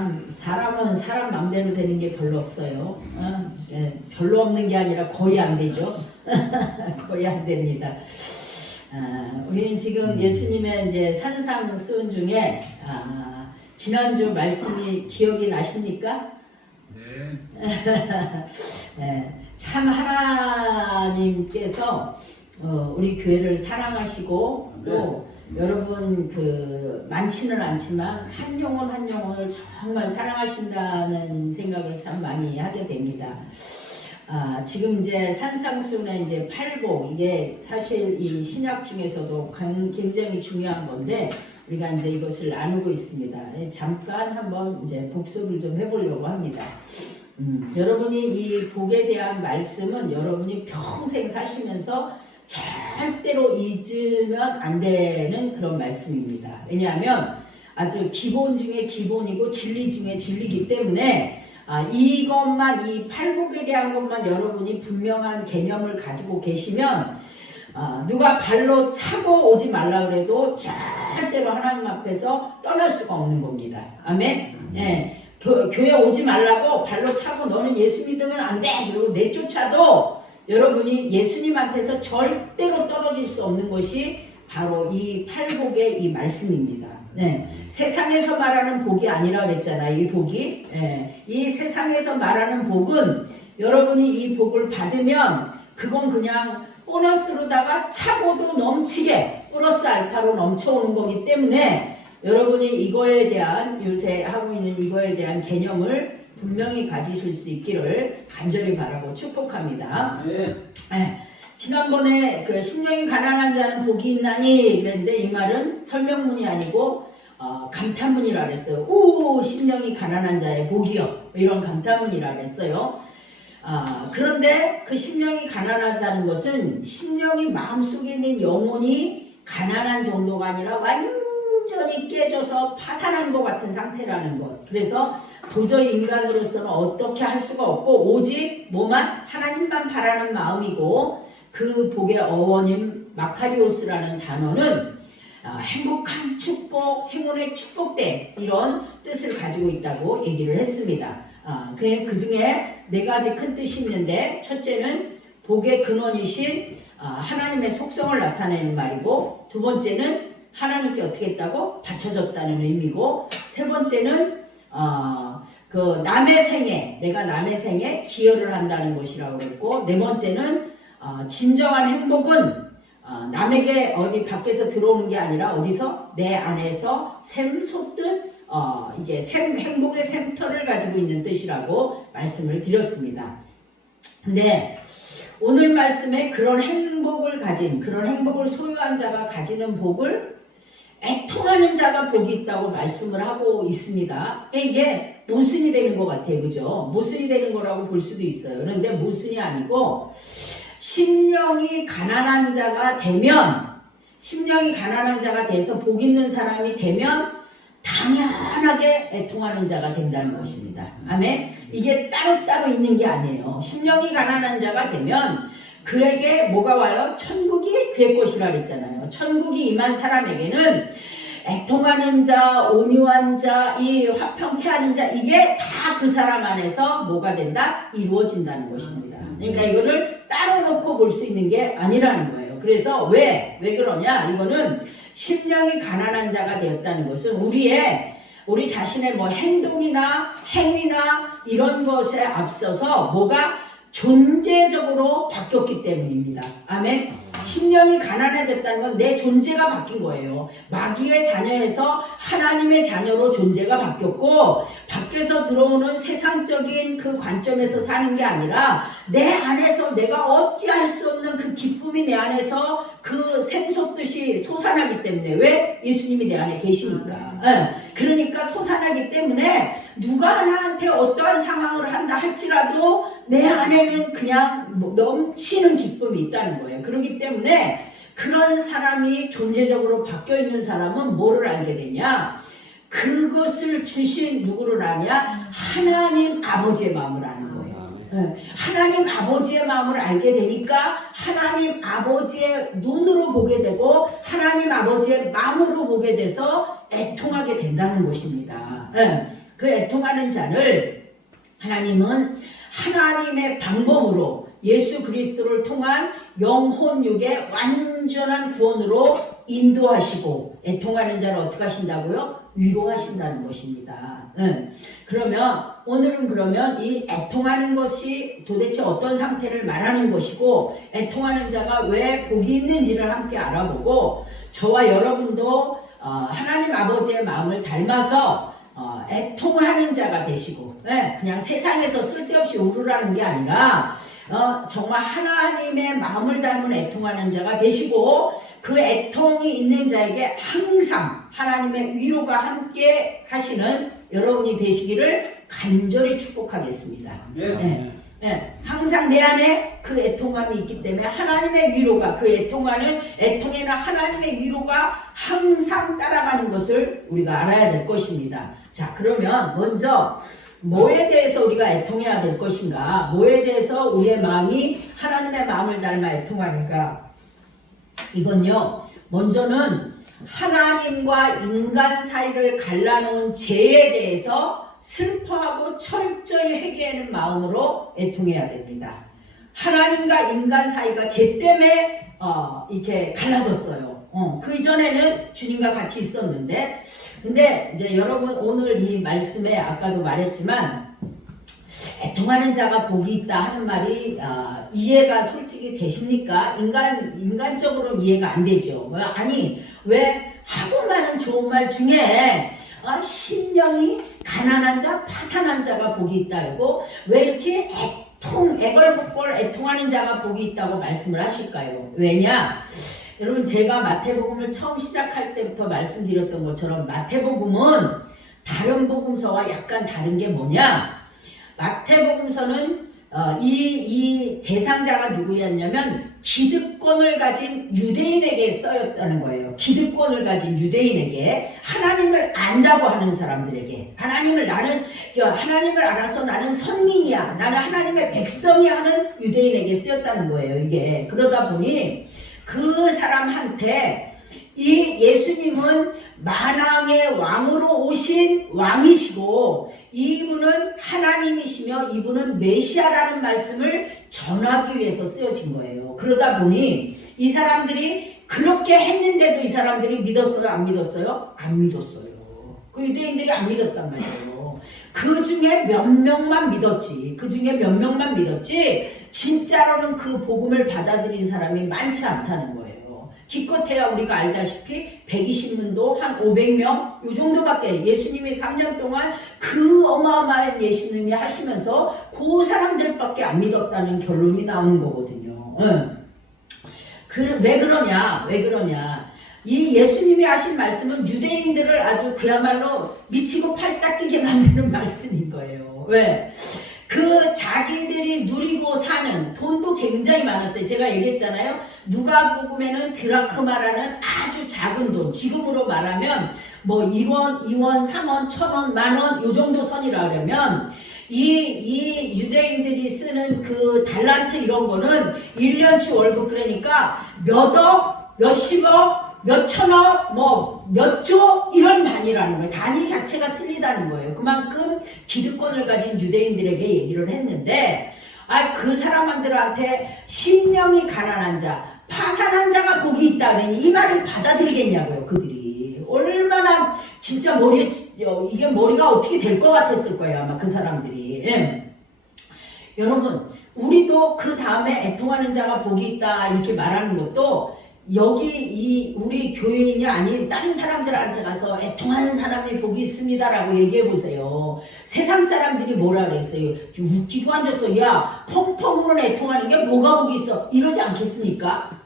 참 사람은 사람 맘대로 되는 게 별로 없어요. 별로 없는 게 아니라 거의 안 되죠. 거의 안 됩니다. 우리는 지금 예수님의 이제 산상수훈 중에 지난주 말씀이 기억이 나십니까? 네. 참 하나님께서 우리 교회를 사랑하시고 또 여러분 많지는 않지만 한 영혼 한 영혼을 정말 사랑하신다는 생각을 참 많이 하게 됩니다. 지금 이제 산상수훈의 이제 8복, 이게 사실 이 신약 중에서도 굉장히 중요한 건데 우리가 이제 이것을 나누고 있습니다. 잠깐 한번 이제 복습을 좀 해보려고 합니다. 여러분이 이 복에 대한 말씀은 여러분이 평생 사시면서 절대로 잊으면 안 되는 그런 말씀입니다. 왜냐하면 아주 기본 중에 기본이고 진리 중에 진리이기 때문에 이것만, 이 팔복에 대한 것만 여러분이 분명한 개념을 가지고 계시면 누가 발로 차고 오지 말라 그래도 절대로 하나님 앞에서 떠날 수가 없는 겁니다. 아멘? 네. 교회 오지 말라고 발로 차고 너는 예수 믿으면 안 돼! 그리고 내쫓아도 여러분이 예수님한테서 절대로 떨어질 수 없는 것이 바로 이 팔복의 이 말씀입니다. 네. 세상에서 말하는 복이 아니라 그랬잖아요. 이 복이. 네. 이 세상에서 말하는 복은 여러분이 이 복을 받으면 그건 그냥 보너스로다가 차고도 넘치게 플러스 알파로 넘쳐오는 거기 때문에 여러분이 이거에 대한 요새 하고 있는 이거에 대한 개념을 분명히 가지실 수 있기를 간절히 바라고 축복합니다. 네. 지난번에 심령이 가난한 자는 복이 있나니 그랬는데 이 말은 설명문이 아니고 감탄문이라 그랬어요. 오, 심령이 가난한 자의 복이요. 이런 감탄문이라 그랬어요. 그런데 그 심령이 가난하다는 것은 심령이 마음속에 있는 영혼이 가난한 정도가 아니라 완전히 깨져서 파산한 것 같은 상태라는 것. 그래서 도저히 인간으로서는 어떻게 할 수가 없고 오직 뭐만 하나님만 바라는 마음이고 그 복의 어원인 마카리오스라는 단어는 행복한 축복, 행운의 축복대 이런 뜻을 가지고 있다고 얘기를 했습니다. 그 중에 네 가지 큰 뜻이 있는데 첫째는 복의 근원이신 하나님의 속성을 나타내는 말이고 두 번째는 하나님께 어떻게 했다고? 바쳐졌다는 의미고 세 번째는 남의 생에 내가 남의 생에 기여를 한다는 것이라고 그랬고 네 번째는 진정한 행복은 남에게 어디 밖에서 들어오는 게 아니라 어디서? 내 안에서 샘솟듯 이게 행복의 샘터를 가지고 있는 뜻이라고 말씀을 드렸습니다. 근데 오늘 말씀에 그런 행복을 소유한 자가 가지는 복을 애통하는 자가 복이 있다고 말씀을 하고 있습니다. 이게 모순이 되는 것 같아요. 그죠? 모순이 되는 거라고 볼 수도 있어요. 그런데 모순이 아니고 심령이 가난한 자가 돼서 복 있는 사람이 되면 당연하게 애통하는 자가 된다는 것입니다. 아멘? 이게 따로따로 있는 게 아니에요. 심령이 가난한 자가 되면 그에게 뭐가 와요? 천국이 그의 것이라 그랬잖아요. 천국이 임한 사람에게는 애통하는 자, 온유한 자, 이 화평케 하는 자 이게 다 그 사람 안에서 뭐가 된다? 이루어진다는 것입니다. 그러니까 이거를 따로 놓고 볼 수 있는 게 아니라는 거예요. 그래서 왜 그러냐? 이거는 심령이 가난한 자가 되었다는 것은 우리 자신의 행동이나 행위나 이런 것에 앞서서 뭐가 존재적으로 바뀌었기 때문입니다. 아멘. 심령이 가난해졌다는 건 내 존재가 바뀐 거예요. 마귀의 자녀에서 하나님의 자녀로 존재가 바뀌었고 밖에서 들어오는 세상적인 그 관점에서 사는 게 아니라 내 안에서 내가 어찌할 수 없는 그 기쁨이 내 안에서 그 샘솟듯이 솟아나기 때문에 왜? 예수님이 내 안에 계시니까. 그러니까 솟아나기 때문에 누가 나한테 어떠한 상황을 한다 할지라도 내 안에는 그냥 넘치는 기쁨이 있다는 거예요. 그렇기 때문에 그런 사람이 존재적으로 바뀌어 있는 사람은 뭐를 알게 되냐? 그것을 주신 누구를 아냐? 하나님 아버지의 마음을 아는 거예요. 하나님 아버지의 마음을 알게 되니까 하나님 아버지의 눈으로 보게 되고 하나님 아버지의 마음으로 보게 돼서 애통하게 된다는 것입니다. 그 애통하는 자를 하나님은 하나님의 방법으로 예수 그리스도를 통한 영혼육의 완전한 구원으로 인도하시고 애통하는 자를 어떻게 하신다고요? 위로하신다는 것입니다. 그러면 오늘은 그러면 이 애통하는 것이 도대체 어떤 상태를 말하는 것이고 애통하는 자가 왜 복이 있는지를 함께 알아보고 저와 여러분도 하나님 아버지의 마음을 닮아서 애통하는 자가 되시고 그냥 세상에서 쓸데없이 울으라는 게 아니라 정말 하나님의 마음을 닮은 애통하는 자가 되시고 그 애통이 있는 자에게 항상 하나님의 위로가 함께 하시는 여러분이 되시기를 간절히 축복하겠습니다. 항상 내 안에 그 애통함이 있기 때문에 하나님의 위로가 그 애통에는 하나님의 위로가 항상 따라가는 것을 우리가 알아야 될 것입니다. 자, 그러면 먼저 뭐에 대해서 우리가 애통해야 될 것인가? 뭐에 대해서 우리의 마음이 하나님의 마음을 닮아 애통하는가? 이건요, 먼저는 하나님과 인간 사이를 갈라놓은 죄에 대해서 슬퍼하고 철저히 회개하는 마음으로 애통해야 됩니다. 하나님과 인간 사이가 죄 때문에 이렇게 갈라졌어요. 그 이전에는 주님과 같이 있었는데, 근데 이제 여러분 오늘 이 말씀에 아까도 말했지만 애통하는 자가 복이 있다 하는 말이 이해가 솔직히 되십니까? 인간적으로 이해가 안 되죠. 아니 왜 하고 많은 좋은 말 중에 심령이 가난한 자, 파산한 자가 복이 있다고 왜 이렇게 애걸복걸 애통하는 자가 복이 있다고 말씀을 하실까요? 왜냐? 여러분 제가 마태복음을 처음 시작할 때부터 말씀드렸던 것처럼 마태복음은 다른 복음서와 약간 다른 게 뭐냐? 마태복음서는 이 대상자가 누구였냐면 기득권을 가진 유대인에게 쓰였다는 거예요. 기득권을 가진 유대인에게, 하나님을 안다고 하는 사람들에게, 하나님을 알아서 나는 선민이야, 나는 하나님의 백성이야 하는 유대인에게 쓰였다는 거예요. 이게 그러다 보니 그 사람한테 이 예수님은 만왕의 왕으로 오신 왕이시고 이분은 하나님이시며 이분은 메시아라는 말씀을 전하기 위해서 쓰여진 거예요. 그러다 보니 이 사람들이 그렇게 했는데도 이 사람들이 믿었어요? 안 믿었어요? 안 믿었어요. 그 유대인들이 안 믿었단 말이에요. 그 중에 몇 명만 믿었지. 진짜로는 그 복음을 받아들인 사람이 많지 않다는 거예요. 기껏해야 우리가 알다시피 120문도 한 500명 요 정도밖에, 예수님이 3년 동안 그 어마어마한 예수님이 하시면서 그 사람들밖에 안 믿었다는 결론이 나오는 거거든요. 왜 그러냐? 이 예수님이 하신 말씀은 유대인들을 아주 그야말로 미치고 팔딱 뛰게 만드는 말씀인 거예요. 왜? 그 자기들이 누리고 사는 돈도 굉장히 많았어요. 제가 얘기했잖아요. 누가복음에는 드라크마라는 아주 작은 돈, 지금으로 말하면 뭐 1원, 2원, 3원, 1000원, 만원 요 정도 선이라 그러면 이 유대인들이 쓰는 그 달란트 이런 거는 1년치 월급, 그러니까 몇억, 몇십억, 몇천억, 몇조 이런 단위라는 거예요. 단위 자체가 틀리다는 거예요. 그만큼 기득권을 가진 유대인들에게 얘기를 했는데 그 사람들한테 심령이 가난한 자, 파산한 자가 복이 있다 그러니 이 말을 받아들이겠냐고요. 그들이 얼마나 진짜 이게 머리가 어떻게 될 것 같았을 거예요. 아마 그 사람들이. 여러분 우리도 그 다음에 애통하는 자가 복이 있다 이렇게 말하는 것도 여기 우리 교회인이 아닌 다른 사람들한테 가서 애통하는 사람이 복이 있습니다라고 얘기해 보세요. 세상 사람들이 뭐라 그랬어요? 좀 웃기고 앉았어. 야, 펑펑으로 애통하는 게 뭐가 복이 있어? 이러지 않겠습니까?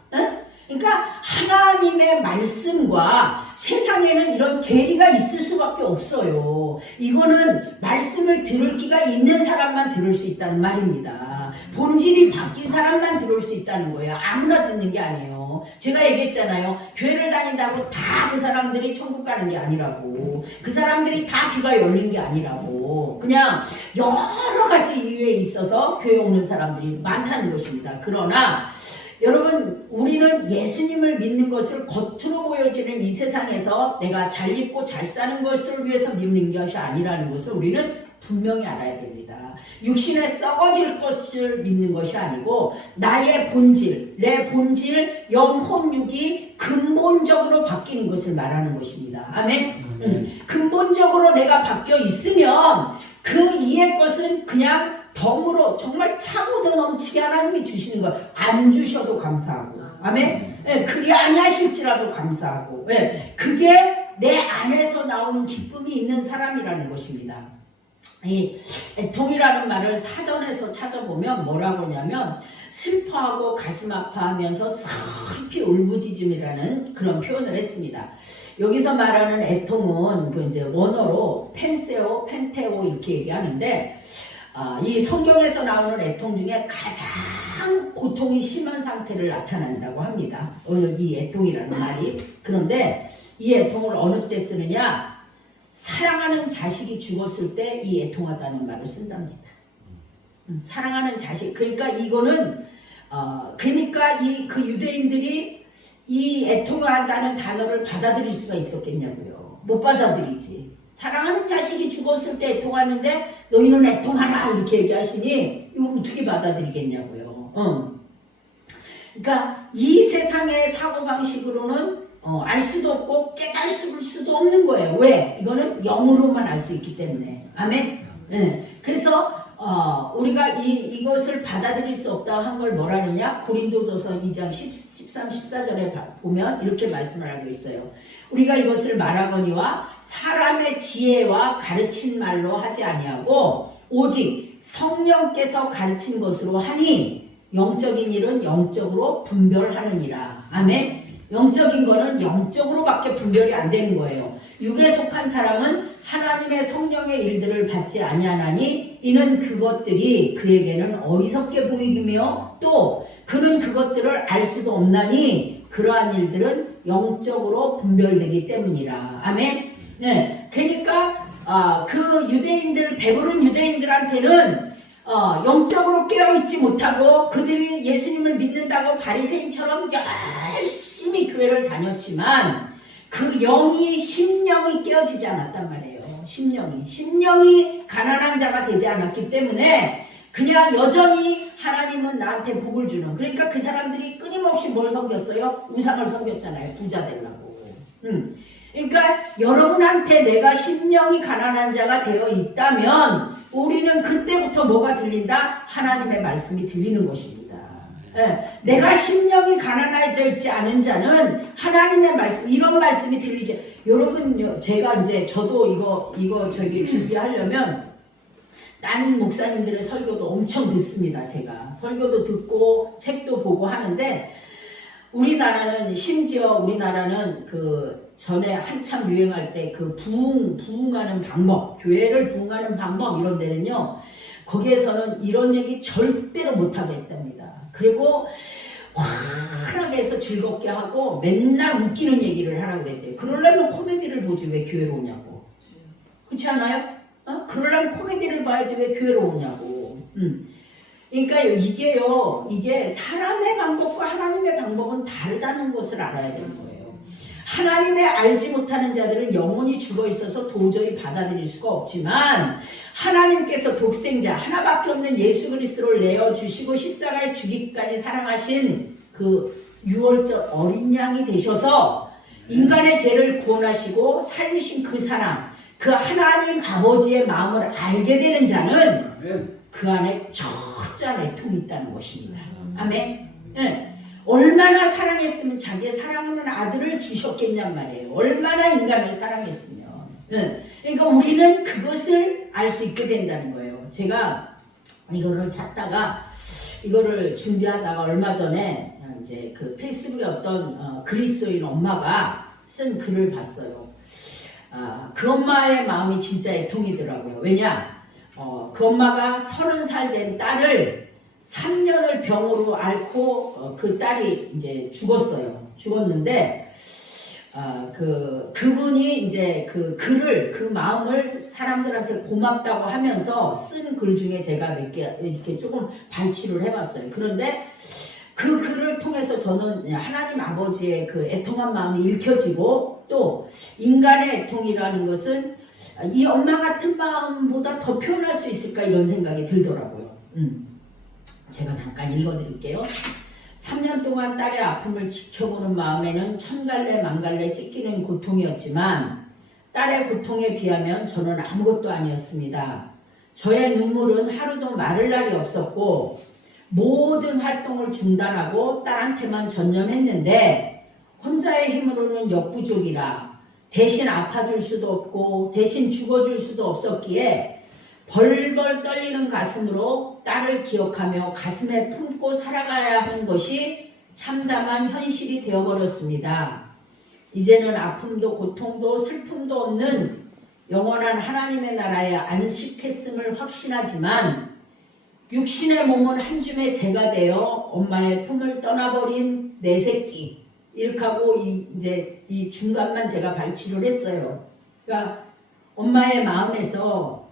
그러니까 하나님의 말씀과 세상에는 이런 괴리가 있을 수밖에 없어요. 이거는 말씀을 들을 기가 있는 사람만 들을 수 있다는 말입니다. 본질이 바뀐 사람만 들을 수 있다는 거예요. 아무나 듣는 게 아니에요. 제가 얘기했잖아요. 교회를 다닌다고 다 그 사람들이 천국 가는 게 아니라고. 그 사람들이 다 귀가 열린 게 아니라고. 그냥 여러 가지 이유에 있어서 교회 오는 사람들이 많다는 것입니다. 그러나 여러분, 우리는 예수님을 믿는 것을 겉으로 보여지는 이 세상에서 내가 잘 입고 잘 사는 것을 위해서 믿는 것이 아니라는 것을 우리는 분명히 알아야 됩니다. 육신에 썩어질 것을 믿는 것이 아니고 나의 본질, 내 본질, 영혼육이 근본적으로 바뀌는 것을 말하는 것입니다. 아멘. 근본적으로 내가 바뀌어 있으면 그 이의 것은 그냥 덤으로 정말 차고도 넘치게 하나님이 주시는 거 안 주셔도 감사하고 아멘. 그리 아니하실지라도 감사하고 그게 내 안에서 나오는 기쁨이 있는 사람이라는 것입니다. 이 애통이라는 말을 사전에서 찾아보면 뭐라고 하냐면 슬퍼하고 가슴 아파하면서 슬피 울부짖음이라는 그런 표현을 했습니다. 여기서 말하는 애통은 그 이제 원어로 펜세오, 펜테오 이렇게 얘기하는데 이 성경에서 나오는 애통 중에 가장 고통이 심한 상태를 나타낸다고 합니다. 이 애통이라는 말이. 그런데 이 애통을 어느 때 쓰느냐? 사랑하는 자식이 죽었을 때 이 애통하다는 말을 쓴답니다. 사랑하는 자식. 그러니까 이거는 그러니까 그 유대인들이 이 애통한다는 단어를 받아들일 수가 있었겠냐고요. 못 받아들이지. 사랑하는 자식이 죽었을 때 애통하는데 너희는 애통하라 이렇게 얘기하시니 이걸 어떻게 받아들이겠냐고요. 그러니까 이 세상의 사고방식으로는 알 수도 없고 깨달을 수도 없는 거예요. 왜? 이거는 영으로만 알 수 있기 때문에. 아멘? 그래서 우리가 이것을 받아들일 수 없다 한 걸 뭐라느냐? 고린도전서 2장 13, 14절에 보면 이렇게 말씀을 하고 있어요. 우리가 이것을 말하거니와 사람의 지혜와 가르친 말로 하지 아니하고 오직 성령께서 가르친 것으로 하니 영적인 일은 영적으로 분별하느니라. 아멘? 영적인 거는 영적으로밖에 분별이 안 되는 거예요. 육에 속한 사람은 하나님의 성령의 일들을 받지 아니하나니 이는 그것들이 그에게는 어리석게 보이기며 또 그는 그것들을 알 수도 없나니 그러한 일들은 영적으로 분별되기 때문이라. 아멘. 네, 그러니까 그 유대인들, 배부른 유대인들한테는 영적으로 깨어있지 못하고 그들이 예수님을 믿는다고 바리새인처럼 열심히 교회를 다녔지만 그 심령이 깨어지지 않았단 말이에요. 심령이 가난한 자가 되지 않았기 때문에 그냥 여전히 하나님은 나한테 복을 주는. 그러니까 그 사람들이 끊임없이 뭘 섬겼어요? 우상을 섬겼잖아요. 부자 되려고. 그러니까 여러분한테 내가 심령이 가난한 자가 되어 있다면 우리는 그때부터 뭐가 들린다? 하나님의 말씀이 들리는 것입니다. 내가 심령이 가난해져 있지 않은 자는 하나님의 말씀, 이런 말씀이 들리지. 여러분요, 제가 이제 저도 이거 준비하려면 다른 목사님들의 설교도 엄청 듣습니다. 제가 설교도 듣고 책도 보고 하는데 우리나라는 그 전에 한참 유행할 때 그 부흥하는 방법, 교회를 부흥하는 방법 이런 데는요, 거기에서는 이런 얘기 절대로 못하게 했답니다. 그리고 환하게 해서 즐겁게 하고 맨날 웃기는 얘기를 하라고 그랬대요. 그러려면 코미디를 보지 왜 교회로 오냐고. 그렇지 않아요? 그러려면 코미디를 봐야지 왜 교회로 오냐고. 그러니까 이게 사람의 방법과 하나님의 방법은 다르다는 것을 알아야 되는 거예요. 하나님의 알지 못하는 자들은 영혼이 죽어 있어서 도저히 받아들일 수가 없지만 하나님께서 독생자 하나밖에 없는 예수 그리스도를 내어주시고 십자가에 죽기까지 사랑하신 그 유월절 어린 양이 되셔서 인간의 죄를 구원하시고 살리신 그 사랑, 그 하나님 아버지의 마음을 알게 되는 자는 그 안에 철저한 애통이 있다는 것입니다. 아멘. 얼마나 사랑했으면 자기의 사랑하는 아들을 주셨겠냔 말이에요. 얼마나 인간을 사랑했으면. 그러니까 우리는 그것을 알 수 있게 된다는 거예요. 제가 이거를 찾다가 이거를 준비하다가 얼마 전에 이제 그 페이스북에 어떤 그리스도인 엄마가 쓴 글을 봤어요. 그 엄마의 마음이 진짜 애통이더라고요. 왜냐? 그 엄마가 30살 된 딸을 3년을 병으로 앓고 그 딸이 이제 죽었는데 그분이 이제 그 글을, 그 마음을 사람들한테 고맙다고 하면서 쓴 글 중에 제가 몇 개 이렇게 조금 발췌를 해봤어요. 그런데 그 글을 통해서 저는 하나님 아버지의 그 애통한 마음이 읽혀지고 또 인간의 애통이라는 것은 이 엄마 같은 마음보다 더 표현할 수 있을까 이런 생각이 들더라고요. 제가 잠깐 읽어드릴게요. 3년 동안 딸의 아픔을 지켜보는 마음에는 천갈래 만갈래 찢기는 고통이었지만 딸의 고통에 비하면 저는 아무것도 아니었습니다. 저의 눈물은 하루도 마를 날이 없었고 모든 활동을 중단하고 딸한테만 전념했는데 혼자의 힘으로는 역부족이라 대신 아파줄 수도 없고 대신 죽어줄 수도 없었기에 벌벌 떨리는 가슴으로 딸을 기억하며 가슴에 품고 살아가야 하는 것이 참담한 현실이 되어버렸습니다. 이제는 아픔도 고통도 슬픔도 없는 영원한 하나님의 나라에 안식했음을 확신하지만 육신의 몸은 한 줌의 재가 되어 엄마의 품을 떠나버린 내 새끼 이렇게 하고 이제 이 중간만 제가 발치를 했어요. 그러니까 엄마의 마음에서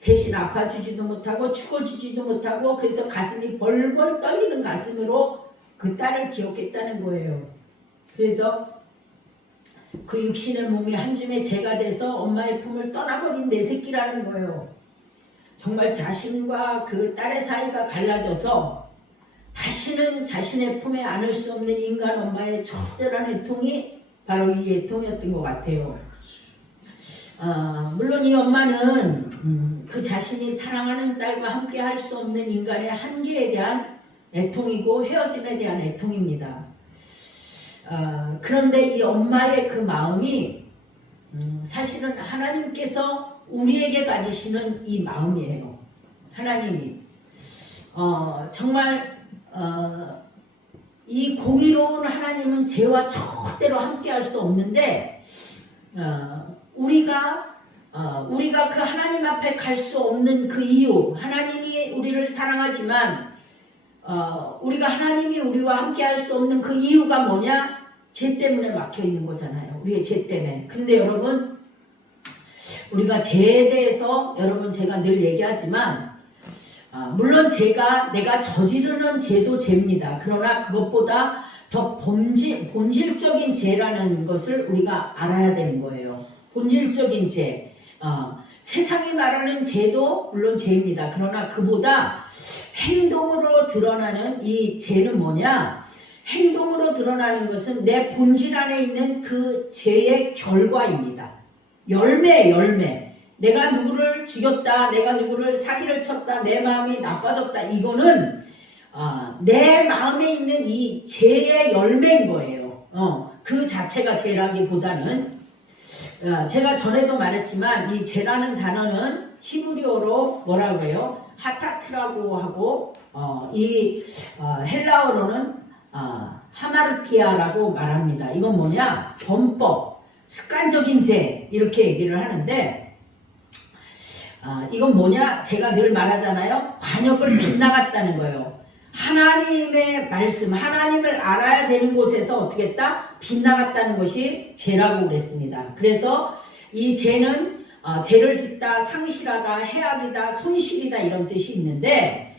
대신 아파주지도 못하고 죽어주지도 못하고 그래서 가슴이 벌벌 떨리는 가슴으로 그 딸을 기억했다는 거예요. 그래서 그 육신의 몸이 한 줌의 재가 돼서 엄마의 품을 떠나버린 내 새끼라는 거예요. 정말 자신과 그 딸의 사이가 갈라져서 다시는 자신의 품에 안을 수 없는 인간 엄마의 처절한 애통이 바로 이 애통이었던 것 같아요. 물론 이 엄마는 그 자신이 사랑하는 딸과 함께 할 수 없는 인간의 한계에 대한 애통이고 헤어짐에 대한 애통입니다. 그런데 이 엄마의 그 마음이 사실은 하나님께서 우리에게 가지시는 이 마음이에요. 하나님이 정말 이 공의로운 하나님은 죄와 절대로 함께할 수 없는데 우리가 그 하나님 앞에 갈 수 없는 그 이유, 하나님이 우리를 사랑하지만 우리가 하나님이 우리와 함께할 수 없는 그 이유가 뭐냐? 죄 때문에 막혀 있는 거잖아요. 우리의 죄 때문에. 근데 여러분, 우리가 죄에 대해서 여러분 제가 늘 얘기하지만 물론 내가 저지르는 죄도 죄입니다. 그러나 그것보다 더 본질적인 죄라는 것을 우리가 알아야 되는 거예요. 본질적인 죄. 세상이 말하는 죄도 물론 죄입니다. 그러나 그보다 행동으로 드러나는 이 죄는 뭐냐? 행동으로 드러나는 것은 내 본질 안에 있는 그 죄의 결과입니다. 열매. 내가 누구를 죽였다, 내가 누구를 사기를 쳤다, 내 마음이 나빠졌다. 이거는 내 마음에 있는 이 죄의 열매인 거예요. 그 자체가 죄라기보다는 제가 전에도 말했지만 이 죄라는 단어는 히브리어로 뭐라고 해요? 하타트라고 하고 이 헬라어로는 하마르티아라고 말합니다. 이건 뭐냐? 범법, 습관적인 죄 이렇게 얘기를 하는데 이건 뭐냐? 제가 늘 말하잖아요. 관역을 빗나갔다는 거예요. 하나님의 말씀, 하나님을 알아야 되는 곳에서 어떻게 했다? 빗나갔다는 것이 죄라고 그랬습니다. 그래서 이 죄는 죄를 짓다, 상실하다, 해악이다, 손실이다 이런 뜻이 있는데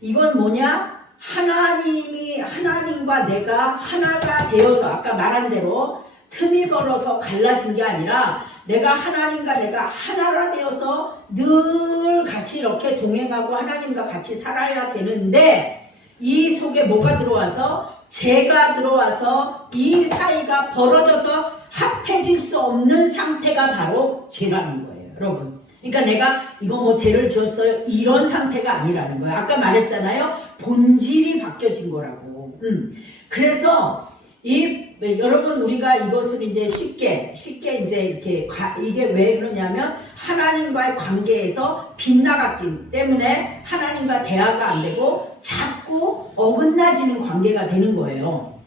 이건 뭐냐? 하나님과 내가 하나가 되어서 아까 말한 대로 틈이 걸어서 갈라진 게 아니라 내가 하나님과 내가 하나가 되어서 늘 같이 이렇게 동행하고 하나님과 같이 살아야 되는데 이 속에 뭐가 들어와서 죄가 들어와서 이 사이가 벌어져서 합해질 수 없는 상태가 바로 죄라는 거예요, 여러분. 그러니까 내가 이거 뭐 죄를 지었어요 이런 상태가 아니라는 거예요. 아까 말했잖아요. 본질이 바뀌어진 거라고. 그래서 여러분 우리가 이것을 이제 쉽게 이제 이렇게 이게 왜 그러냐면 하나님과의 관계에서 빗나갔기 때문에 하나님과 대화가 안 되고 자꾸 어긋나지는 관계가 되는 거예요.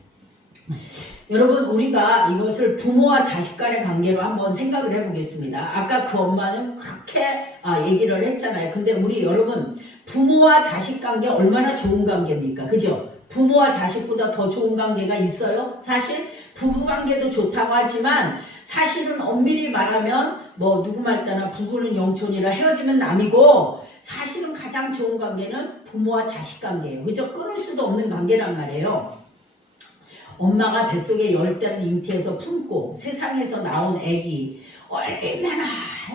여러분 우리가 이것을 부모와 자식 간의 관계로 한번 생각을 해보겠습니다. 아까 그 엄마는 그렇게 얘기를 했잖아요. 근데 우리 여러분 부모와 자식 관계 얼마나 좋은 관계입니까? 그죠? 부모와 자식보다 더 좋은 관계가 있어요? 사실 부부 관계도 좋다고 하지만 사실은 엄밀히 말하면 뭐 누구 말 따나 부부는 영촌이라 헤어지면 남이고 사실은 가장 좋은 관계는 부모와 자식 관계예요. 그죠? 끊을 수도 없는 관계란 말이에요. 엄마가 뱃속에 10달을 잉태해서 품고 세상에서 나온 아기 얼마나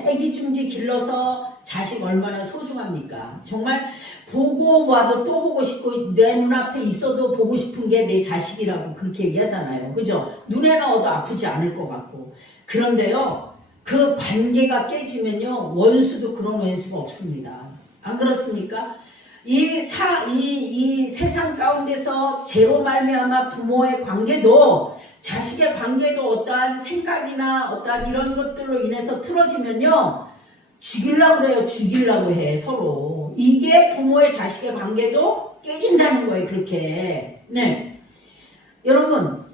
아기 중지 길러서 자식 얼마나 소중합니까? 정말 보고 봐도 또 보고 싶고 내 눈앞에 있어도 보고 싶은 게 내 자식이라고 그렇게 얘기하잖아요. 그죠? 눈에 넣어도 아프지 않을 것 같고. 그런데요, 그 관계가 깨지면요, 원수도 그런 원수가 없습니다. 안 그렇습니까? 이 세상 가운데서 죄로 말미암아 부모의 관계도 자식의 관계도 어떠한 생각이나 어떠한 이런 것들로 인해서 틀어지면요, 죽이려고 그래요. 죽이려고 해, 서로. 이게 부모의 자식의 관계도 깨진다는 거예요. 그렇게. 네. 여러분,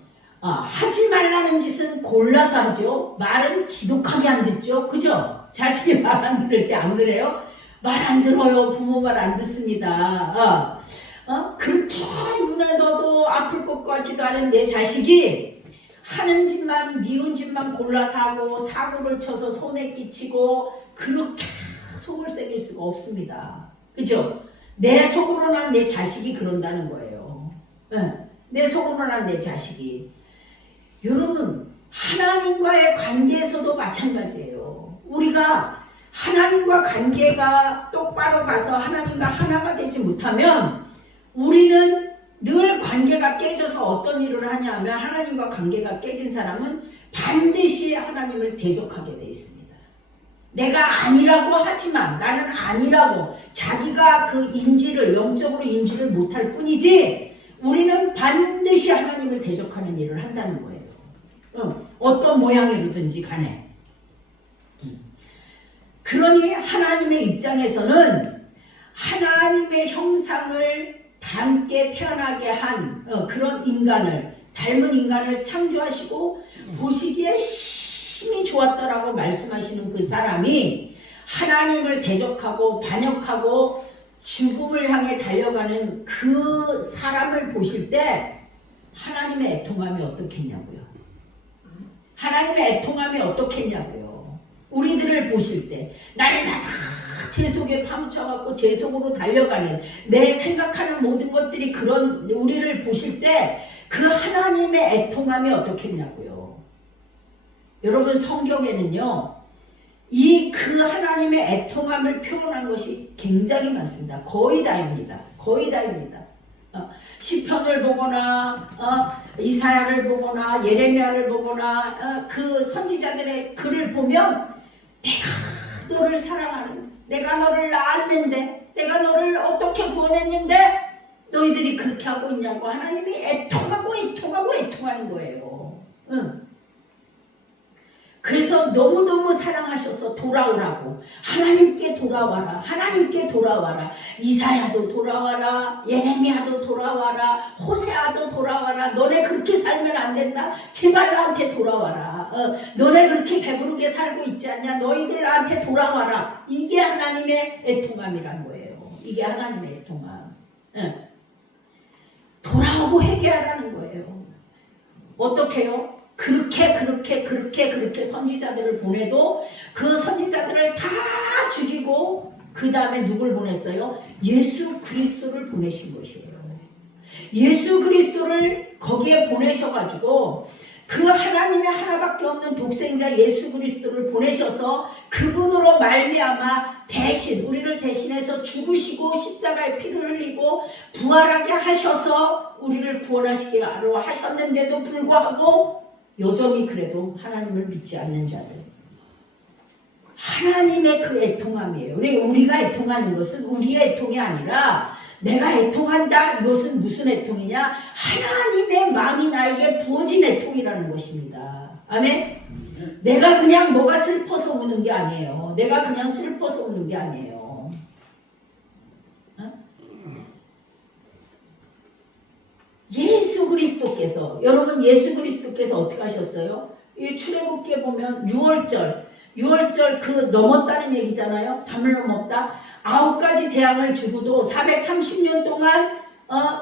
하지 말라는 짓은 골라서 하죠. 말은 지독하게 안 듣죠. 그죠? 자식이 말 안 들을 때 안 그래요? 말 안 들어요. 부모 말 안 듣습니다. 그렇게 눈에 넣어도 아플 것 같지도 않은 내 자식이 하는 짓만 미운 짓만 골라서 하고 사고를 쳐서 손에 끼치고 그렇게 속을 새길 수가 없습니다. 그죠? 내 속으로 난 내 자식이 그런다는 거예요. 내 속으로 난 내 자식이. 여러분, 하나님과의 관계에서도 마찬가지예요. 우리가 하나님과 관계가 똑바로 가서 하나님과 하나가 되지 못하면 우리는 늘 관계가 깨져서 어떤 일을 하냐 하면 하나님과 관계가 깨진 사람은 반드시 하나님을 대적하게 돼 있습니다. 내가 아니라고 하지만 나는 아니라고 자기가 그 인지를 영적으로 인지를 못할 뿐이지 우리는 반드시 하나님을 대적하는 일을 한다는 거예요. 어떤 모양이로든지 간에. 그러니 하나님의 입장에서는 하나님의 형상을 닮게 태어나게 한 그런 인간을 닮은 인간을 창조하시고 보시기에 심히 좋았다라고 말씀하시는 그 사람이 하나님을 대적하고 반역하고 죽음을 향해 달려가는 그 사람을 보실 때 하나님의 애통함이 어떻겠냐고요. 하나님의 애통함이 어떻겠냐고요. 우리들을 보실 때 날마다 제 속에 파묻혀갖고 제 속으로 달려가는 내 생각하는 모든 것들이 그런 우리를 보실 때 그 하나님의 애통함이 어떻겠냐고요. 여러분 성경에는요 이 그 하나님의 애통함을 표현한 것이 굉장히 많습니다. 거의 다입니다. 거의 다입니다. 시편을 보거나 이사야를 보거나 예레미야를 보거나 그 선지자들의 글을 보면 내가 너를 사랑하는 내가 너를 낳았는데 내가 너를 어떻게 구원했는데 너희들이 그렇게 하고 있냐고 하나님이 애통하는 거예요. 그래서 너무너무 사랑하셔서 돌아오라고 하나님께 돌아와라 하나님께 돌아와라 이사야도 돌아와라 예레미야도 돌아와라 호세아도 돌아와라 너네 그렇게 살면 안 된다 제발 나한테 돌아와라 너네 그렇게 배부르게 살고 있지 않냐 너희들 나한테 돌아와라 이게 하나님의 애통함이란 거예요. 이게 하나님의 애통함. 돌아오고 회개하라는 거예요. 어떻게요? 그렇게 선지자들을 보내도 그 선지자들을 다 죽이고 그 다음에 누굴 보냈어요? 예수 그리스도를 보내신 것이에요. 예수 그리스도를 거기에 보내셔가지고 그 하나님의 하나밖에 없는 독생자 예수 그리스도를 보내셔서 그분으로 말미암아 대신 우리를 대신해서 죽으시고 십자가에 피를 흘리고 부활하게 하셔서 우리를 구원하시기로 하셨는데도 불구하고 여전히 그래도 하나님을 믿지 않는 자들 하나님의 그 애통함이에요. 우리가 애통하는 것은 우리의 애통이 아니라 내가 애통한다 이것은 무슨 애통이냐 하나님의 마음이 나에게 부어진 애통이라는 것입니다. 아멘. 내가 그냥 뭐가 슬퍼서 우는 게 아니에요. 내가 그냥 슬퍼서 우는 게 아니에요. 예수 그리스도께서 여러분 예수 그리스도께서 어떻게 하셨어요? 이 출애굽기에 보면 6월절 그 넘었다는 얘기잖아요. 담을 넘었다. 9가지 재앙을 주고도 430년 동안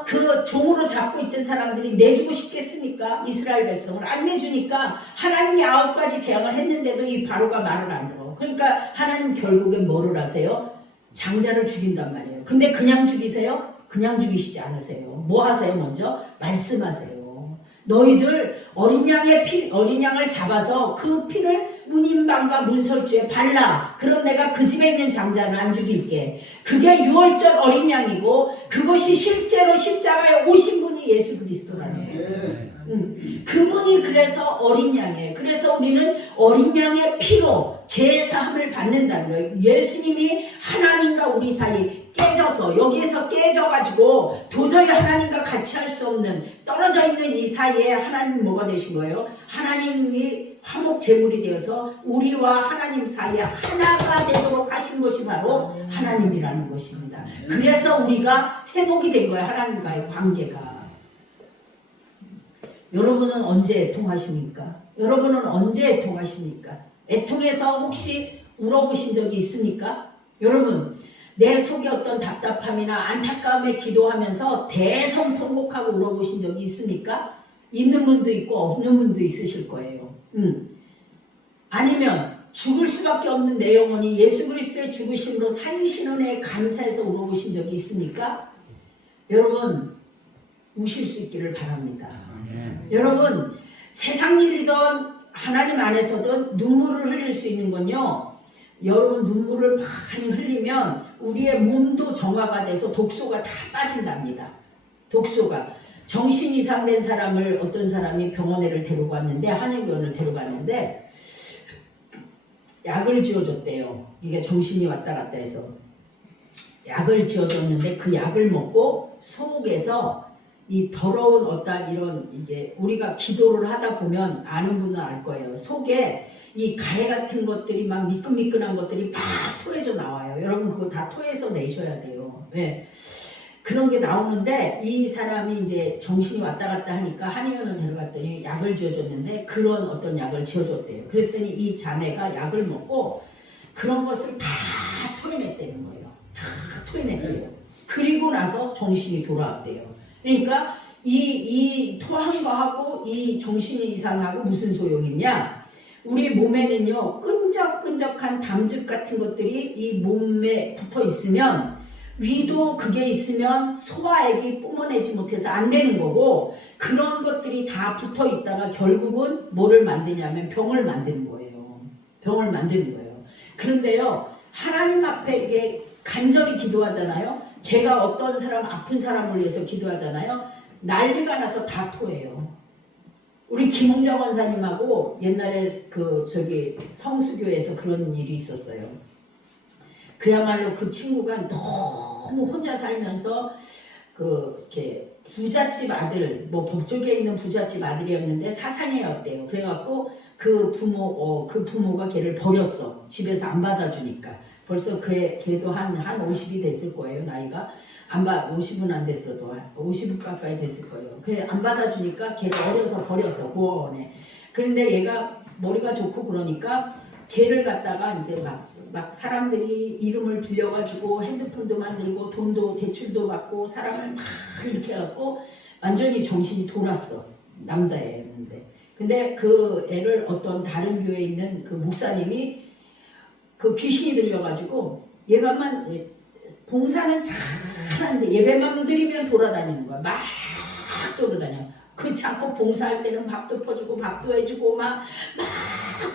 그 종으로 잡고 있던 사람들이 내주고 싶겠습니까? 이스라엘 백성을 안 내주니까 하나님이 9가지 재앙을 했는데도 이 바로가 말을 안 들어. 그러니까 하나님 결국엔 뭐를 하세요? 장자를 죽인단 말이에요. 근데 그냥 죽이세요? 그냥 죽이시지 않으세요. 뭐 하세요? 먼저 말씀하세요. 너희들 어린 양을 잡아서 그 피를 문인방과 문설주에 발라. 그럼 내가 그 집에 있는 장자는 안 죽일게. 그게 유월절 어린 양이고 그것이 실제로 십자가에 오신 분이 예수 그리스도라는 거예요. 그분이 그래서 어린 양이에요. 그래서 우리는 어린 양의 피로 제사함을 받는다는 거예요. 예수님이 하나님과 우리 사이 깨져서 여기에서 깨져가지고 도저히 하나님과 같이 할 수 없는 떨어져 있는 이 사이에 하나님 뭐가 되신 거예요? 하나님이 화목 제물이 되어서 우리와 하나님 사이에 하나가 되도록 하신 것이 바로 하나님이라는 것입니다. 그래서 우리가 회복이 된 거예요. 하나님과의 관계가. 여러분은 언제 애통하십니까? 여러분은 언제 애통하십니까? 애통해서 혹시 울어보신 적이 있습니까? 여러분, 내 속에 어떤 답답함이나 안타까움에 기도하면서 대성통곡하고 울어보신 적이 있습니까? 있는 분도 있고 없는 분도 있으실 거예요. 아니면 죽을 수밖에 없는 내 영혼이 예수 그리스도의 죽으심으로 살리신 은혜에 감사해서 울어보신 적이 있습니까? 여러분, 우실 수 있기를 바랍니다. 여러분, 세상 일이든 하나님 안에서든 눈물을 흘릴 수 있는 건요, 여러분 눈물을 많이 흘리면 우리의 몸도 정화가 돼서 독소가 다 빠진답니다. 독소가. 정신 이상된 사람을 어떤 사람이 병원에를 데리고 왔는데, 한의원을 데려갔는데 약을 지어줬대요. 이게 정신이 왔다 갔다 해서 약을 지어줬는데 그 약을 먹고 속에서 이 더러운 어떤 이런, 이게 우리가 기도를 하다 보면 아는 분은 알 거예요. 속에 이 가래 같은 것들이 막 미끈미끈한 것들이 막 토해져 나와요. 여러분 그거 다 토해서 내셔야 돼요. 왜? 그런 게 나오는데 이 사람이 이제 정신이 왔다 갔다 하니까 한의원을 데려갔더니 약을 지어줬는데 그런 어떤 약을 지어줬대요. 그랬더니 이 자매가 약을 먹고 그런 것을 다 토해냈다는 거예요. 다 토해냈대요. 그리고 나서 정신이 돌아왔대요. 그러니까 이 토한 거하고 이 정신이 이상하고 무슨 소용이 있냐? 우리 몸에는요, 끈적끈적한 담즙 같은 것들이 이 몸에 붙어 있으면, 위도 그게 있으면 소화액이 뿜어내지 못해서 안 되는 거고, 그런 것들이 다 붙어 있다가 결국은 뭐를 만드냐면 병을 만드는 거예요. 병을 만드는 거예요. 그런데요, 하나님 앞에 이게 간절히 기도하잖아요. 제가 어떤 사람, 아픈 사람을 위해서 기도하잖아요. 난리가 나서 다 토해요. 우리 김홍자 원사님하고 옛날에 성수교에서 그런 일이 있었어요. 그야말로 그 친구가 너무 혼자 살면서 이렇게 부잣집 아들, 뭐 법조계에 있는 부잣집 아들이었는데 사상해였대요. 그래갖고 그 부모가 걔를 버렸어. 집에서 안 받아주니까. 벌써 걔도 한 50이 됐을 거예요, 나이가. 50은 안 됐어도 50 가까이 됐을 거예요. 그래 안 받아주니까 걔를 어려서 버렸어, 고아원에. 그런데 얘가 머리가 좋고 그러니까 걔를 갖다가 이제 막 사람들이 이름을 빌려가지고 핸드폰도 만들고 돈도 대출도 받고 사람을 막 이렇게 해갖고 완전히 정신이 돌았어. 남자애였는데. 근데 그 애를 어떤 다른 교회에 있는 그 목사님이 그 귀신이 들려가지고 예배만 봉사는 잘하는데 예배만 드리면 돌아다니는 거야. 막 돌아다녀. 그 참고 봉사할 때는 밥도 퍼주고 밥도 해주고 막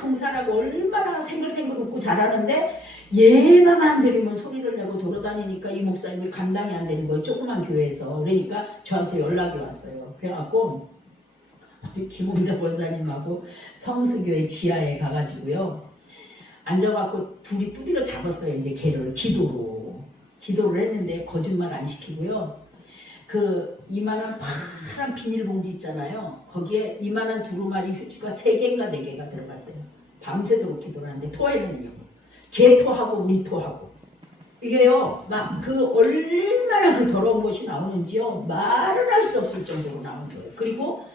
봉사라고 얼마나 생글생글 웃고 잘하는데 예배만 드리면 소리를 내고 돌아다니니까 이 목사님이 감당이 안 되는 거예요. 조그만 교회에서. 그러니까 저한테 연락이 왔어요. 그래갖고 김홍자 권사님하고 성수교회 지하에 가가지고요. 앉아갖고 둘이 두드려 잡았어요. 이제 걔를 기도를 했는데 거짓말 안 시키고요. 그 이만한 파란 비닐봉지 있잖아요. 거기에 이만한 두루마리 휴지가 3개인가 4개가 들어갔어요. 밤새도록 기도를 하는데 토해내려고. 걔 토하고 우리 토하고. 이게요, 막 얼마나 그 더러운 것이 나오는지요. 말을 할 수 없을 정도로 나오는 거예요. 그리고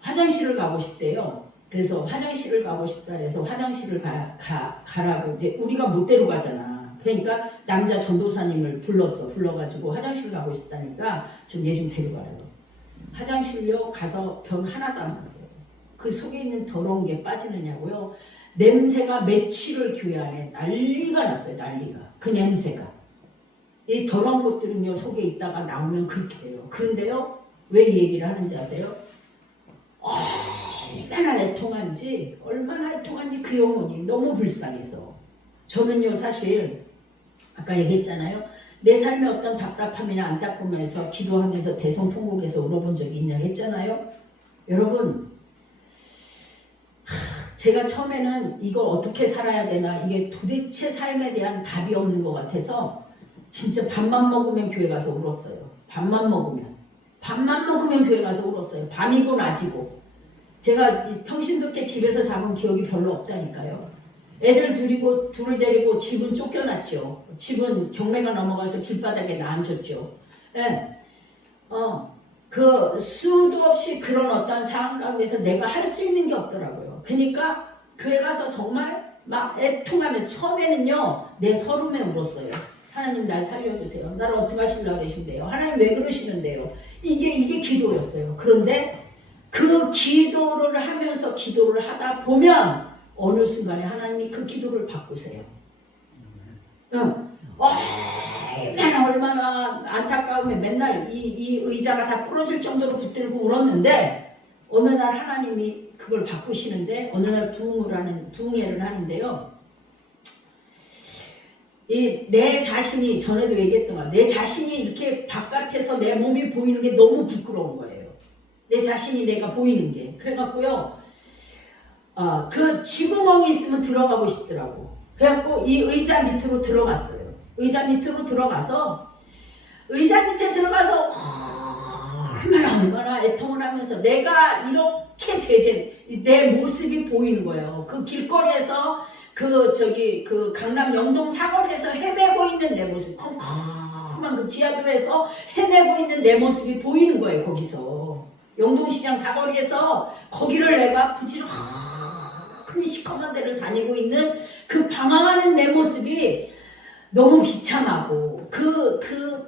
화장실을 가고 싶대요. 그래서 화장실을 가고 싶다 그래서 화장실을 가라고 이제 우리가 못 데려가잖아. 그러니까 남자 전도사님을 불러가지고 화장실 가고 싶다니까 좀 얘 좀 데려가요. 화장실요 가서 병 하나도 안 났어요. 그 속에 있는 더러운 게 빠지느냐고요. 냄새가 며칠을 교회 안에 난리가 났어요. 난리가. 그 냄새가. 이 더러운 것들은요 속에 있다가 나오면 그렇게 돼요. 그런데요 왜 이 얘기를 하는지 아세요? 얼마나 애통한지 그 영혼이 너무 불쌍해서. 저는요 사실 아까 얘기했잖아요. 내 삶의 어떤 답답함이나 안타까움에서 기도하면서 대성통곡에서 울어본 적이 있냐고 했잖아요. 여러분 제가 처음에는 이거 어떻게 살아야 되나 이게 도대체 삶에 대한 답이 없는 것 같아서 진짜 밥만 먹으면 교회 가서 울었어요. 밥만 먹으면 교회 가서 울었어요. 밤이고 낮이고. 제가 평신도께 집에서 잡은 기억이 별로 없다니까요. 애들 둘을 데리고 집은 쫓겨났죠. 집은 경매가 넘어가서 길바닥에 나앉았죠. 예. 그 수도 없이 그런 어떤 상황 가운데서 내가 할 수 있는 게 없더라고요. 그러니까 교회 가서 정말 막 애통하면서 처음에는요 내 서름에 울었어요. 하나님 날 살려주세요. 나를 어떻게 하시려고 그러신대요. 하나님 왜 그러시는데요. 이게 기도였어요. 그런데 그 기도를 하면서 기도를 하다 보면 어느 순간에 하나님이 그 기도를 바꾸세요. 얼마나 안타까움에 맨날 이 의자가 다 부러질 정도로 붙들고 울었는데 어느 날 하나님이 그걸 바꾸시는데 어느 날 부흥회를 하는데요. 내 자신이 전에도 얘기했던 거 내 자신이 이렇게 바깥에서 내 몸이 보이는 게 너무 부끄러운 거예요. 내 자신이 내가 보이는 게. 그래갖고요. 그 쥐구멍이 있으면 들어가고 싶더라고. 그래갖고 이 의자 밑으로 들어갔어요. 의자 밑으로 들어가서 의자 밑에 들어가서 얼마나 애통을 하면서 내가 이렇게 내 모습이 보이는 거예요. 그 길거리에서 그 강남 영동 사거리에서 헤매고 있는 내 모습, 컴컴한 그 지하도에서 헤매고 있는 내 모습이 보이는 거예요. 거기서 영동시장 사거리에서 거기를 내가 부지런히 시커먼 데를 다니고 있는 그 방황하는 내 모습이 너무 비참하고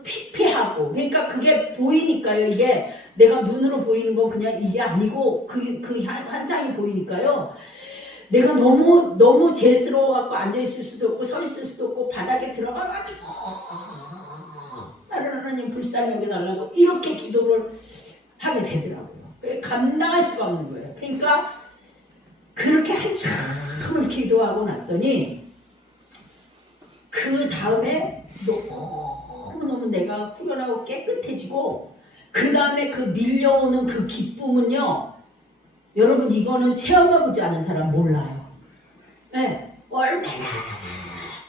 피폐하고 그러니까 그게 보이니까요. 이게 내가 눈으로 보이는 건 그냥 이게 아니고 그 환상이 보이니까요. 내가 너무 죄스러워갖고 앉아있을 수도 없고 서 있을 수도 없고 바닥에 들어가가지고 나를 하나님 불쌍히 여겨달라고 이렇게 기도를 하게 되더라고요. 감당할 수가 없는 거예요. 그러니까 그렇게 한참을 기도하고 났더니 그 다음에 너무너무 내가 후련하고 깨끗해지고 그 다음에 그 밀려오는 그 기쁨은요. 여러분 이거는 체험해보지 않은 사람 몰라요. 네,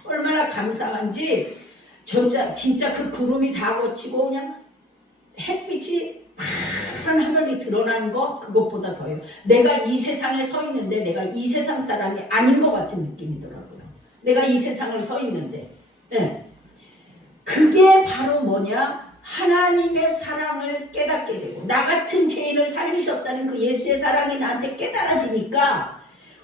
얼마나 감사한지 진짜 그 구름이 다 걷히고 그냥 햇빛이 파란 하늘이 드러난 거 그것보다 더해요. 내가 이 세상에 서 있는데 내가 이 세상 사람이 아닌 것 같은 느낌이더라고요. 내가 이 세상을 서 있는데 네. 그게 바로 뭐냐? 하나님의 사랑을 깨닫게 되고 나 같은 죄인을 살리셨다는 그 예수의 사랑이 나한테 깨달아지니까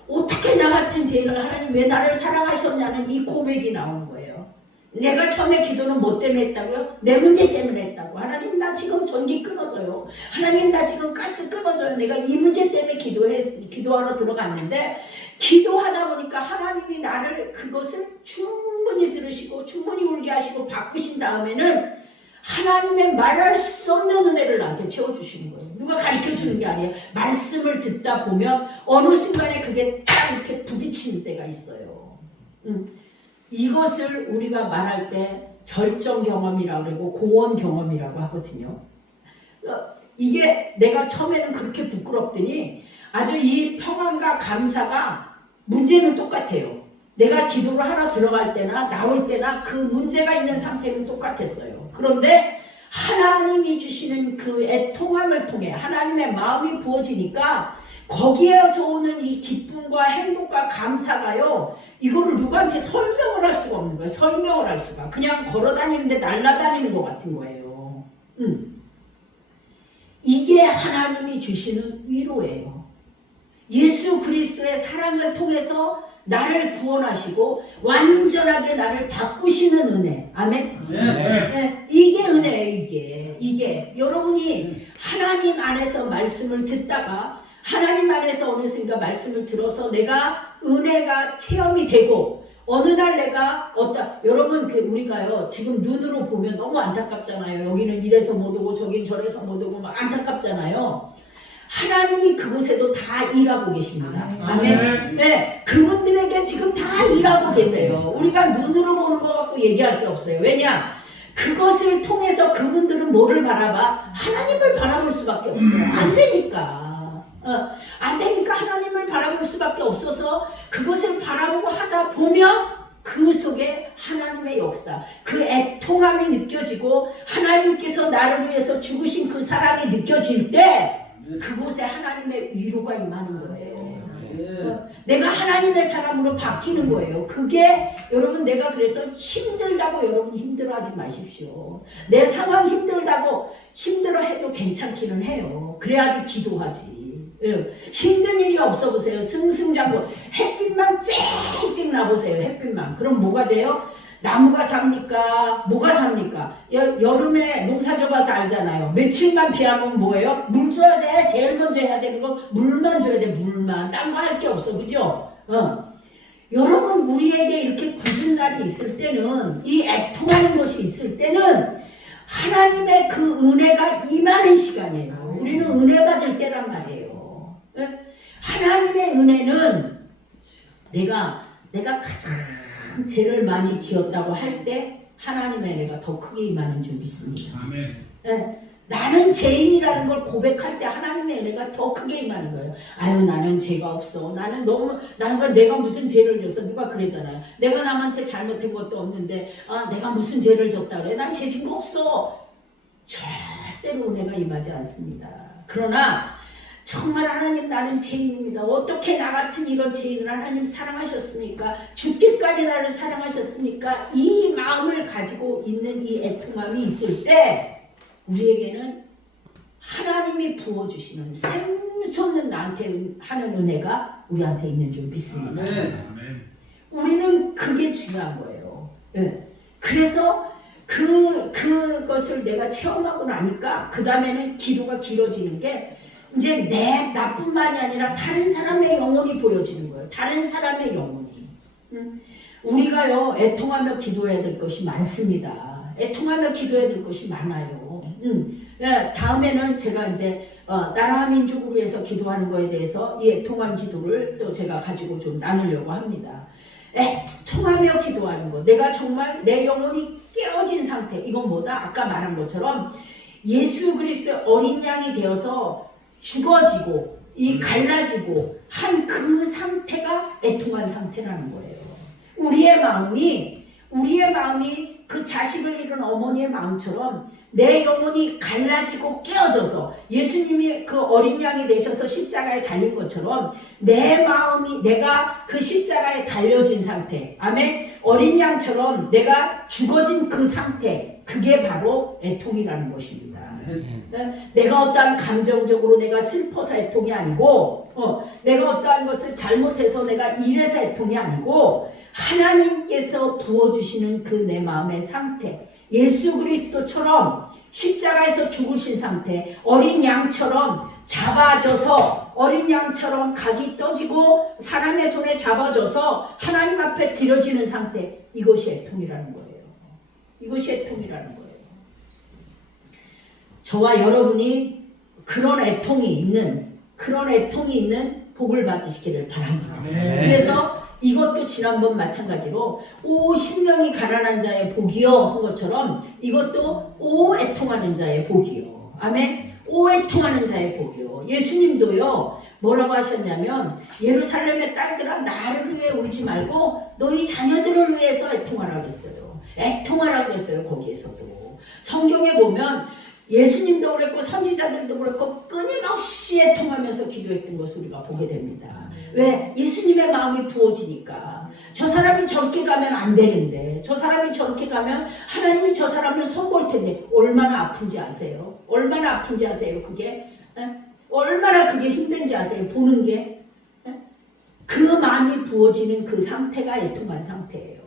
어떻게 나 같은 죄인을 하나님 왜 나를 사랑하셨냐는 이 고백이 나오는 거예요. 내가 처음에 기도는 뭐 때문에 했다고요? 내 문제 때문에 했다고. 하나님 나 지금 전기 끊어져요. 하나님 나 지금 가스 끊어져요. 내가 이 문제 때문에 기도하러 들어갔는데 기도하다 보니까 하나님이 나를 그것을 충분히 들으시고 충분히 울게 하시고 바꾸신 다음에는 하나님의 말할 수 없는 은혜를 나한테 채워주시는 거예요. 누가 가르쳐주는 게 아니에요. 말씀을 듣다 보면 어느 순간에 그게 딱 이렇게 부딪히는 때가 있어요. 이것을 우리가 말할 때 절정 경험이라고 그러고 고원 경험이라고 하거든요. 이게 내가 처음에는 그렇게 부끄럽더니 아주 이 평안과 감사가 문제는 똑같아요. 내가 기도를 하러 들어갈 때나 나올 때나 그 문제가 있는 상태는 똑같았어요. 그런데 하나님이 주시는 그 애통함을 통해 하나님의 마음이 부어지니까 거기에서 오는 이 기쁨과 행복과 감사가요. 이거를 누구한테 설명을 할 수가 없는 거예요. 설명을 할 수가. 그냥 걸어다니는데 날아다니는 것 같은 거예요. 이게 하나님이 주시는 위로예요. 예수 그리스도의 사랑을 통해서 나를 구원하시고 완전하게 나를 바꾸시는 은혜. 아멘. 네, 이게 은혜예요. 이게 여러분이 하나님 안에서 말씀을 듣다가 하나님 안에서 어느 순간 말씀을 들어서 내가 은혜가 체험이 되고 어느 날 내가 여러분 우리가요 지금 눈으로 보면 너무 안타깝잖아요. 여기는 이래서 못 오고 저긴 저래서 못 오고 막 안타깝잖아요. 하나님이 그곳에도 다 일하고 계십니다. 아멘. 네, 그분들에게 지금 다 일하고 계세요. 우리가 눈으로 보는 것 갖고 얘기할 게 없어요. 왜냐? 그것을 통해서 그분들은 뭐를 바라봐? 하나님을 바라볼 수밖에 없어요. 안 되니까. 안 되니까 하나님을 바라볼 수밖에 없어서 그것을 바라보고 하다 보면 그 속에 하나님의 역사, 그 애통함이 느껴지고 하나님께서 나를 위해서 죽으신 그 사랑이 느껴질 때 그곳에 하나님의 위로가 임하는 거예요. 내가 하나님의 사람으로 바뀌는 거예요. 그게 여러분 내가 그래서 힘들다고 여러분 힘들어하지 마십시오. 내 상황 힘들어해도 괜찮기는 해요. 그래야지 기도하지. 힘든 일이 없어 보세요. 승승장구 햇빛만 쨍쨍 나보세요. 햇빛만. 그럼 뭐가 돼요? 나무가 삽니까? 뭐가 삽니까? 여름에 농사 져봐서 알잖아요. 며칠만 비하면 뭐예요? 물 줘야 돼. 제일 먼저 해야 되는 건 물만 줘야 돼. 물만. 딴 거 할 게 없어. 그죠? 여러분 우리에게 이렇게 굳은 날이 있을 때는 이 애통하는 것이 있을 때는 하나님의 그 은혜가 임하는 시간이에요. 우리는 은혜 받을 때란 말이에요. 하나님의 은혜는 내가 가장 죄를 많이 지었다고 할 때 하나님의 은혜가 더 크게 임하는 줄 믿습니다. 아멘. 네, 나는 죄인이라는 걸 고백할 때 하나님의 은혜가 더 크게 임하는 거예요. 아유 나는 죄가 없어. 내가 무슨 죄를 줬어. 누가 그러잖아요. 내가 남한테 잘못한 것도 없는데 내가 무슨 죄를 졌다 그래. 난 죄 진 거 없어. 절대로 은혜가 임하지 않습니다. 그러나 정말 하나님 나는 죄인입니다. 어떻게 나 같은 이런 죄인을 하나님 사랑하셨습니까? 죽기까지 나를 사랑하셨습니까? 이 마음을 가지고 있는 이 애통함이 있을 때 우리에게는 하나님이 부어주시는 샘솟는 나한테 하는 은혜가 우리한테 있는 줄 믿습니다. 아멘. 우리는 그게 중요한 거예요. 네. 그래서 그것을 내가 체험하고 나니까 그 다음에는 기도가 길어지는 게 이제 나뿐만이 아니라 다른 사람의 영혼이 보여지는 거예요. 다른 사람의 영혼이. 우리가요 애통하며 기도해야 될 것이 많습니다. 애통하며 기도해야 될 것이 많아요. 다음에는 제가 이제 나라와 민족을 위해서 기도하는 거에 대해서 이 애통한 기도를 또 제가 가지고 좀 나누려고 합니다. 애통하며 기도하는 거. 내가 정말 내 영혼이 깨어진 상태. 이건 뭐다? 아까 말한 것처럼 예수 그리스도의 어린 양이 되어서 죽어지고 갈라지고 한 그 상태가 애통한 상태라는 거예요. 우리의 마음이 그 자식을 잃은 어머니의 마음처럼 내 영혼이 갈라지고 깨어져서 예수님이 그 어린 양이 되셔서 십자가에 달린 것처럼 내 마음이 내가 그 십자가에 달려진 상태, 아멘. 어린 양처럼 내가 죽어진 그 상태, 그게 바로 애통이라는 것입니다. 내가 어떠한 감정적으로 내가 슬퍼서 애통이 아니고 내가 어떠한 것을 잘못해서 내가 이래서 애통이 아니고 하나님께서 부어주시는 그 내 마음의 상태, 예수 그리스도처럼 십자가에서 죽으신 상태, 어린 양처럼 잡아져서 어린 양처럼 각이 떠지고 사람의 손에 잡아져서 하나님 앞에 드려지는 상태, 이것이 애통이라는 거예요. 이것이 애통이라는 거예요. 저와 여러분이 그런 애통이 있는 복을 받으시기를 바랍니다. 그래서 이것도 지난번 마찬가지로 오 심령이 가난한 자의 복이요 한 것처럼 이것도 오 애통하는 자의 복이요. 아멘. 오 애통하는 자의 복이요. 예수님도요 뭐라고 하셨냐면 예루살렘의 딸들아 나를 위해 울지 말고 너희 자녀들을 위해서 애통하라 그랬어요. 애통하라 그랬어요. 거기에서도 성경에 보면 예수님도 그랬고 선지자들도 그랬고 끊임없이 애통하면서 기도했던 것을 우리가 보게 됩니다. 왜? 예수님의 마음이 부어지니까. 저 사람이 저렇게 가면 안 되는데, 저 사람이 저렇게 가면 하나님이 저 사람을 선볼 텐데 얼마나 아픈지 아세요? 얼마나 아픈지 아세요? 그게 얼마나 그게 힘든지 아세요? 보는 게 그 마음이 부어지는 그 상태가 애통한 상태예요.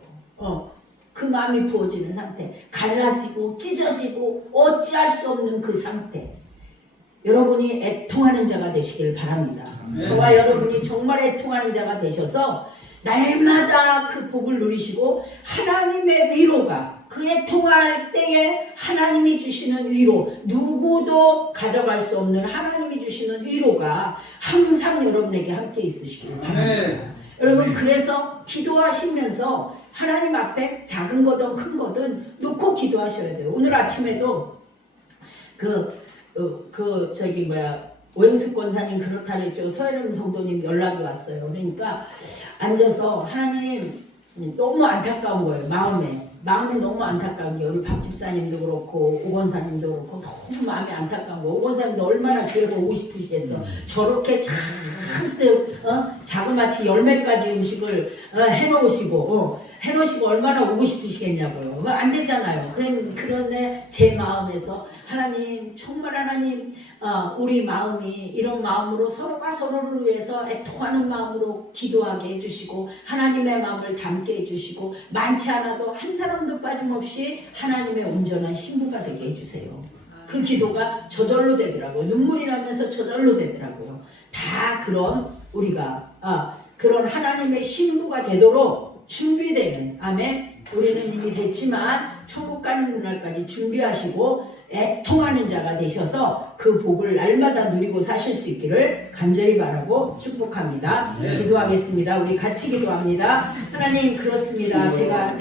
그 마음이 부어지는 상태, 갈라지고 찢어지고 어찌할 수 없는 그 상태. 여러분이 애통하는 자가 되시길 바랍니다. 저와 여러분이 정말 애통하는 자가 되셔서 날마다 그 복을 누리시고 하나님의 위로가, 그 애통할 때에 하나님이 주시는 위로, 누구도 가져갈 수 없는 하나님이 주시는 위로가 항상 여러분에게 함께 있으시길 바랍니다. 여러분, 그래서 기도하시면서 하나님 앞에 작은 거든 큰 거든 놓고 기도하셔야 돼요. 오늘 아침에도 오행숙 권사님 그렇다 그랬죠. 서혜름 성도님 연락이 왔어요. 그러니까 앉아서 하나님, 너무 안타까운 거예요. 마음에 너무 안타까운 게, 우리 박 집사님도 그렇고 오 권사님도 그렇고 너무 마음이 안타까운 거. 오 권사님도 얼마나 교회가 오고 싶으시겠어. 저렇게 잔뜩 자그마치 10매까지 음식을 해놓으시고 얼마나 오고 싶으시겠냐고요. 안 되잖아요. 그런데 제 마음에서 하나님, 정말 하나님, 우리 마음이 이런 마음으로 서로가 서로를 위해서 애통하는 마음으로 기도하게 해주시고 하나님의 마음을 담게 해주시고 많지 않아도 한 사람도 빠짐없이 하나님의 온전한 신부가 되게 해주세요. 그 기도가 저절로 되더라고요. 눈물이 나면서 저절로 되더라고요. 다 우리가 그런 하나님의 신부가 되도록 준비되는, 아멘. 우리는 이미 됐지만 천국 가는 그날까지 준비하시고 애통하는 자가 되셔서 그 복을 날마다 누리고 사실 수 있기를 간절히 바라고 축복합니다. 기도하겠습니다. 우리 같이 기도합니다. 하나님, 그렇습니다. 제가